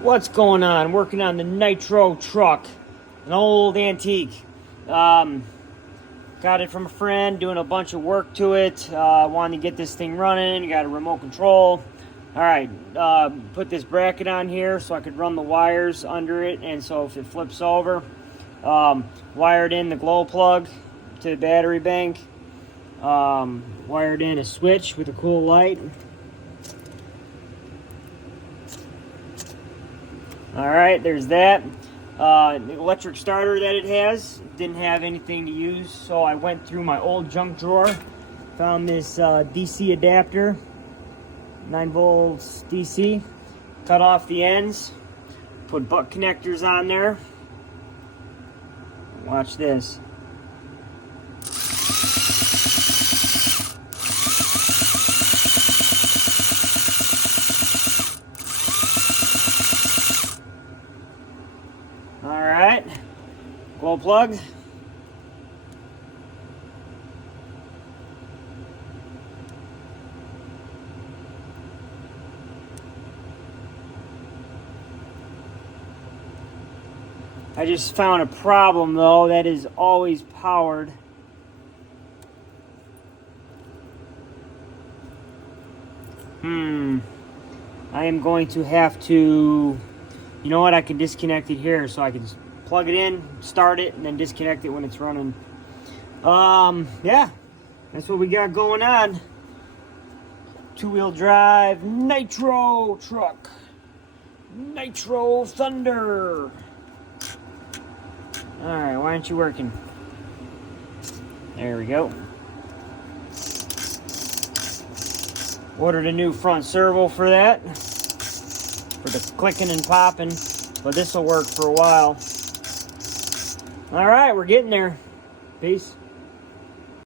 What's going on? Working on the Nitro truck, an old antique. Got it from a friend, doing a bunch of work to it. Wanted to get this thing running. Got a remote control. All right, put this bracket on here so I could run the wires under it, and so if it flips over, wired in the glow plug to the battery bank. Wired in a switch with a cool light. All right, there's that. The electric starter that it has didn't have anything to use, so I went through my old junk drawer, found this DC adapter, 9 volts DC, cut off the ends, put butt connectors on there. Watch this. Alright, glow plug. I just found a problem though, that is always powered. I am going to have to, you know what, I can disconnect it here so I can plug it in, start it, and then disconnect it when it's running. Yeah, that's what we got going on. 2-wheel drive Nitro truck. Nitro Thunder. Alright, why aren't you working? There we go. Ordered a new front servo for that, for the clicking and popping, but this will work for a while. All right, we're getting there. Peace.